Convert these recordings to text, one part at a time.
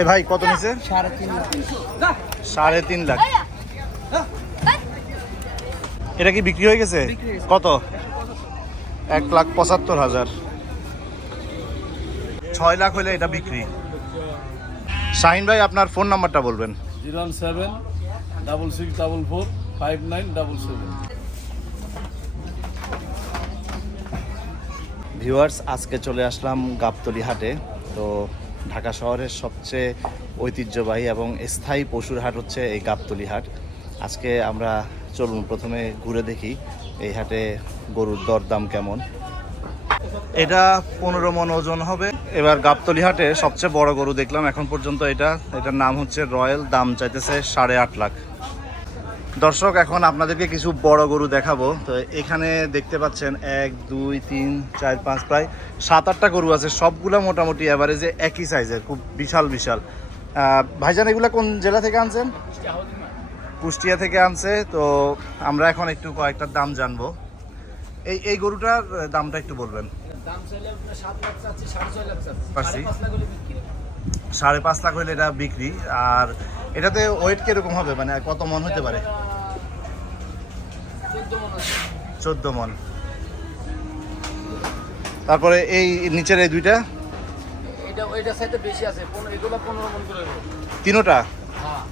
এ ভাই কত নিছে? সাড়ে তিন সাড়ে তিন লাখ। এটা কি বিক্রি হয়ে গেছে। কত? এক লাখ পঁচাত্তর হাজার। ছয় লাখ হলে এটা বিক্রি। শাহিন ভাই আপনার ফোন নাম্বারটা বলবেন। Zero one seven double six double four five nine double seven. Viewers আজকে চলে আসলাম গাবতলি হাটে। তো ঢাকা শহরের সবচেয়ে ঐতিহ্যবাহী এবং স্থায়ী পশুর হাট হচ্ছে এই গাবতলি হাট। আজকে আমরা চলুন প্রথমে ঘুরে দেখি এই হাটে গরুর দরদাম কেমন। এটা পনেরো মন ওজন হবে। এবার গাবতলি হাটে সবচেয়ে বড় গরু দেখলাম, এখন পর্যন্ত এটা, এটার নাম হচ্ছে রয়্যাল, দাম চাইতেছে সাড়ে আট লাখ। দর্শক, এখন আপনাদেরকে কিছু বড় গরু দেখাবো। তো এখানে দেখতে পাচ্ছেন, এক, দুই, তিন, চার, পাঁচ, প্রায় সাত, আটটা গরু আছে। সবগুলো মোটামুটি অ্যাভারেজে একই সাইজের খুব বিশাল বিশাল। ভাইজান, এগুলো কোন জেলা থেকে আনছেন? কুষ্টিয়া থেকে আনছে। তো আমরা এখন একটু কয়েকটার দাম জানব। এই এই গরুটার দামটা একটু বলবেন। সাড়ে পাঁচ লাখ হলে এটা বিক্রি। আর এটাতে ওয়েট কীরকম হবে? মানে কত মন হতে পারে? চোদ্দ মন। তারপরে এই নিচের এই দুইটা? এটা ওইটা সাইডে বেশি আছে পনেরো এগুলো পনেরো মন করে হবে। তিনোটা? হ্যাঁ।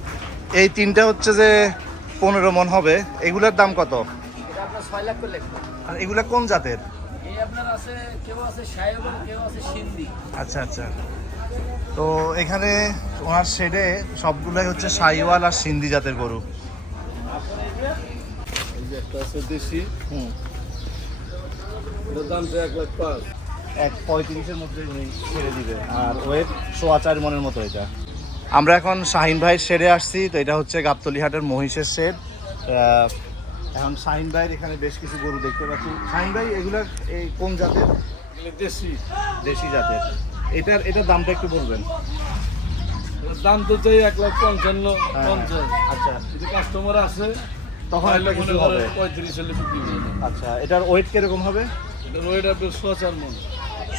এই তিনটা হচ্ছে যে পনেরো মন হবে। এগুলার দাম কত? আর এগুলা কোন জাতের? এই আপনার আছে কেউ আছে সাহেবন কেউ আছে সিন্ধি। আচ্ছা আচ্ছা। তো এখানে ওনার শেডে সবগুলাই হচ্ছে সাইওয়াল আর সিন্ধি জাতের গরু। একটা আছে দেশি। হুম। এটার দাম এক লাখ পাঁচ। এক পঁয়ত্রিশের মধ্যে ছেড়ে দিবে। আর ওয়েট সোয়া চার মনের মতো এটা। আমরা এখন শাহিন ভাইয়ের শেডে আসছি তো এটা হচ্ছে গাবতলি হাটের মহিষের শেড এখন শাহিন ভাইয়ের এখানে বেশ কিছু গরু দেখতে পাচ্ছি। শাহিন ভাই এগুলা এই কোন জাতের? দেশি। দেশি জাতের। এটার এটার দামটা একটু বলবেন। দাম তো চাই এক লাখ পঞ্চান্ন পঞ্চাশ। আচ্ছা। যদি কাস্টমার আছে তখন একটা কিছু হবে। পঁয়ত্রিশ বিক্রি হবে আচ্ছা এটার ওয়েট কীরকম হবে? এটার ওয়েট আপনার সোয়াচার মন।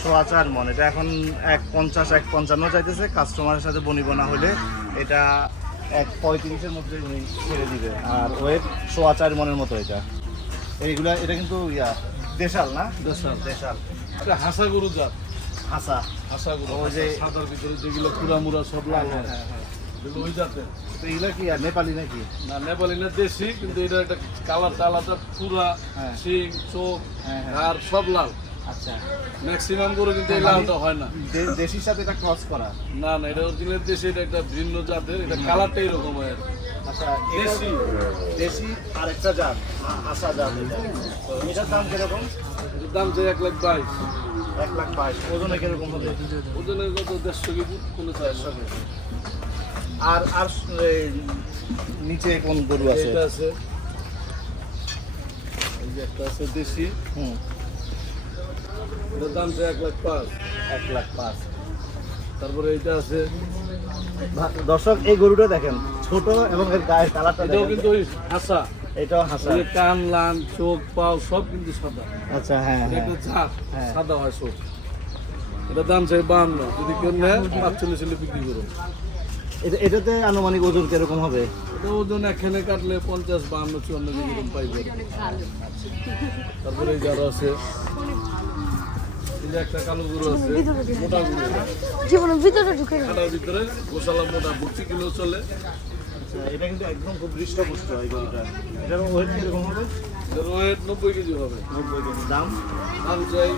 সোয়া চার মন এটা এখন এক পঞ্চাশ এক পঞ্চান্ন চাইতেছে কাস্টমারের সাথে বনিব না হলে এটা এক পঁয়ত্রিশের মধ্যে উনি ছেড়ে দিবে। আর ওয়েট সোয়া চার মনের মতো এটা। এইগুলা এটা কিন্তু ইয়া দেশাল না? দেশাল। দেশাল। এটা হাসা গরু জাত। হাসা। হাসা গরু ওই যে- সাদার ভিতরে যেগুলো কুড়া মুড়া সব হ্যাঁ, হ্যাঁ, হ্যাঁ। ওই জাতের। এগুলা কি আর নেপালি নাকি? না নেপালি না দেশি কিন্তু এটা একটা কালারটা আলাদা পুরা হ্যাঁ। শিং চোখ হ্যাঁ, হ্যাঁ। আর সব লাল। আচ্ছা। ম্যাক্সিমাম গরু কিন্তু এই লালটা হয় না। দেশির সাথে এটা ক্রস করা? না না এটা অরিজিনাল দেশি এটা একটা ভিন্ন জাতের এটা কালারটা এরকম হয় আর। আচ্ছা দেশি। দেশি আরেকটা জাত হা- জাত। এটা এটার দাম কীরকম? এটার দাম চাই এক লাখ বাইশ। এক লাখ বাইশ। ওজনে কীরকম হবে? ওজনের কত? দেড়শো কেজি কোনো চারশো কেজি। আর আর নিচে কোন গরু আছে? এটা আছে। এই যে একটা আছে দেশি। হুম। এটার দাম এক লাখ পাঁচ। এক লাখ পাঁচ। তারপরে এটা আছে। দর্শক এই গরুটা দেখেন ছোট এবং এর গায়ের কালারটা এটাও কিন্তু হাসা। এটাও হাসা। এই কান লান চোখ পাও সব কিন্তু সাদা। আচ্ছা হ্যাঁ এটা হ্যাঁ। ঝাঁক হ্যাঁ। সাদা হয় সব এটা দাম চাই বাহান্ন যদি কেউ নেয় পাঁচচল্লিশ বিক্রি করো এটা এটাতে আনুমানিক ওজন কীরকম হবে? এটা ওজন এখানে কাটলে পঞ্চাশ বাহান্ন চুয়ান্ন কেজি এরকম পাইবে। তারপরে এই যারা আছে। একটা কালো গরু আছে মোটা গরু জীবনের ভিতরে ঢুকে কাটার ভিতরে গোসালা মোটা ভর্তি কিলো চলে। আচ্ছা এটা কিন্তু একদম খুব হৃষ্টপুষ্ট এই গরুটা। এটার ওয়েট কীরকম হবে? এর ওয়েট নব্বই কেজি হবে। নব্বই কেজি। দাম? দাম চাই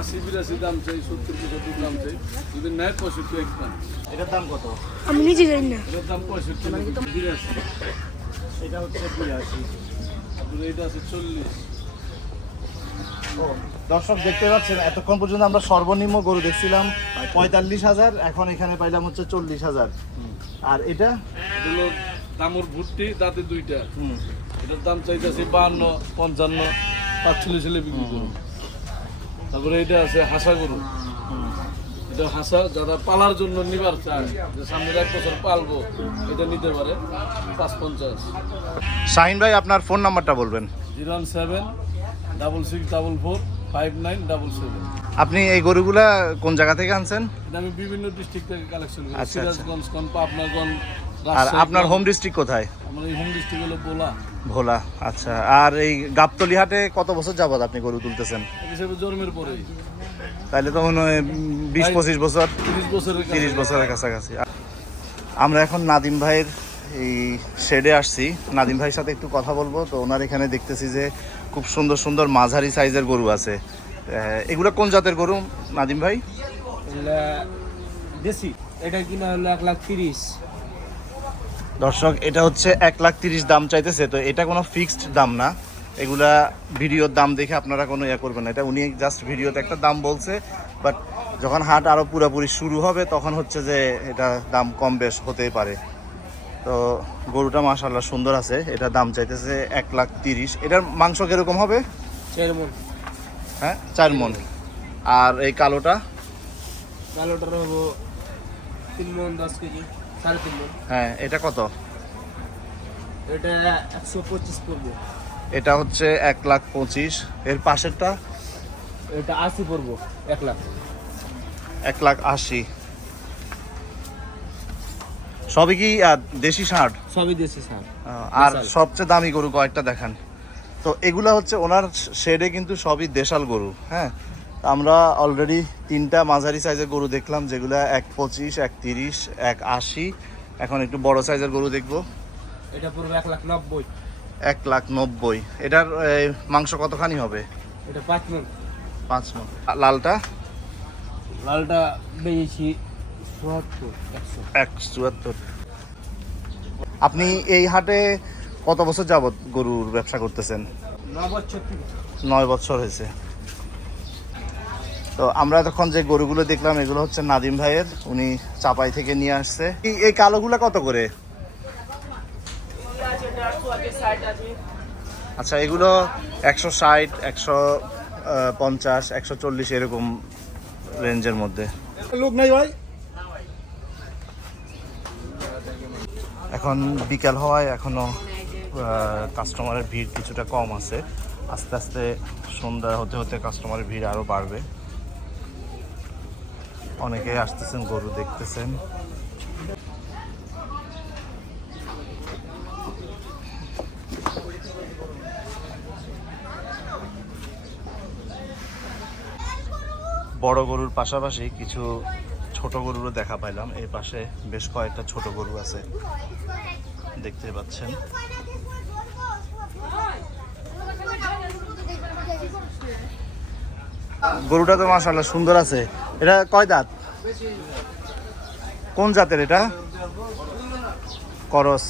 আশি বিরাশি দাম চাই সত্তর পঁচাত্তর দাম চাই। যদি নেয় পঁয়ষট্টি এক দাম এটার দাম কত? আমি নিজে জানি না। এটার দাম পঁয়ষট্টি বিরাশি? এটা হচ্ছে বিরাশি। তারপরে এটা আছে চল্লিশ। দর্শক দেখতে পাচ্ছেন এতক্ষণ পর্যন্ত আমরা সর্বনিম্ন গরু দেখছিলাম পঁয়তাল্লিশ হাজার এখন এখানে পাইলাম হচ্ছে চল্লিশ হাজার। আর এটা? দামুর ভুট্টি তাতে দুইটা। এটার দাম চাইতেছে বাহান্ন পঞ্চান্ন পাঁচচল্লিশ হলে বিক্রি করুন তারপরে এটা আছে হাসা গরু। এটা হাসা যারা পালার জন্য নিবার চায় যে সামনের এক বছর পালবো এটা নিতে পারে পাঁচ পঞ্চাশ। শাহিন ভাই আপনার ফোন নাম্বারটা বলবেন। Zero one seven double six double four five nine double seven. আপনি এই গরুগুলা কোন জায়গা থেকে আনছেন? এটা আমি বিভিন্ন ডিস্ট্রিক্ট থেকে কালেকশন করি। আচ্ছা, আচ্ছা। সিরাজগঞ্জ কোন পাবনাগঞ্জ আর আপনার হোম ডিস্ট্রিক্ট কোথায়? আমার এই হোম ডিস্ট্রিক্ট হলো বোলা। ভোলা আচ্ছা। আর এই গাবতলি হাটে কত বছর যাবত আপনি গরু তুলতেছেন? জন্মের পরে তাইলে তো মনে হয় বিশ পঁচিশ বছর। তিরিশ বছরের তিরিশ বছরের কাছাকাছি। আমরা এখন নাদিম ভাইয়ের এই শেডে আসছি। নাদিম ভাইয়ের সাথে একটু কথা বলব। তো ওনার এখানে দেখতেছি যে খুব সুন্দর সুন্দর মাঝারি সাইজের গরু আছে। এগুলো কোন জাতের গরু নাদিম ভাই? দেশি। এটা কিনা হলো এক লাখ তিরিশ। দর্শক এটা হচ্ছে এক লাখ তিরিশ দাম চাইতেছে তো এটা কোনো ফিক্সড দাম না। এগুলা ভিডিওর দাম দেখে আপনারা কোনো ইয়ে করবেন না। এটা উনি জাস্ট ভিডিওতে একটা দাম বলছে বাট যখন হাট আরও পুরোপুরি শুরু হবে তখন হচ্ছে যে এটা দাম কম বেশ হতেই পারে। তো গরুটা মাশাল্লাহ সুন্দর আছে এটা দাম চাইতেছে এক লাখ তিরিশ। এটার মাংস কীরকম হবে? চেয়ারমন হ্যাঁ চার মন। আর এই কালোটা? কালোটার হব তিন মন দশ কেজি। সাড়ে তিন মন হ্যাঁ এটা কত? এটা একশো পঁচিশ পড়ব। এটা হচ্ছে এক লাখ পঁচিশ। এর পাশেরটা? এটা আশি পড়ব এক লাখ। এক লাখ আশি। সবই কি দেশি ষাট সবই দেশি সার আর সবচেয়ে দামি গরু কয়েকটা দেখান। তো এগুলা হচ্ছে ওনার শেডে কিন্তু সবই দেশাল গরু হ্যাঁ? আমরা অলরেডি তিনটা মাঝারি সাইজের গরু দেখলাম যেগুলো এক পঁচিশ এক তিরিশ এক আশি। এখন একটু বড় সাইজের গরু দেখব। এটা পড়বে এক লাখ নব্বই। এক লাখ নব্বই। এটার মাংস কতখানি হবে? এটা পাঁচ মন। পাঁচ মন। লালটা? লালটা বেরিয়েছি চুয়াত্তর এক চুয়াত্তর। আপনি এই হাটে কত বছর যাবত গরুর ব্যবসা করতেছেন? ন বছর নয় বছর হয়েছে। তো আমরা তখন যে গরুগুলো দেখলাম এগুলো হচ্ছে নাদিম ভাইয়ের উনি চাপাই থেকে নিয়ে আসছে। এই- কালোগুলা কত করে? আচ্ছা এগুলো একশো ষাট একশো পঞ্চাশ একশো চল্লিশ এরকম রেঞ্জের মধ্যে। লোক নাই ভাই। এখন বিকাল হওয়ায় এখনও কাস্টমারের ভিড় কিছুটা কম আছে। আস্তে আস্তে সন্ধ্যা হতে হতে কাস্টমারের ভিড় আরও বাড়বে। অনেকে আসতেছেন, গরু দেখতেছেন। বড় গরুর পাশাপাশি কিছু ছোট গরুরও দেখা পাইলাম। এই পাশে বেশ কয়েকটা ছোট গরু আছে, দেখতে পাচ্ছেন। গরুটা তো মাশাআল্লাহ সুন্দর আছে। এটা কয় দাঁত? কোন জাতের এটা? করস।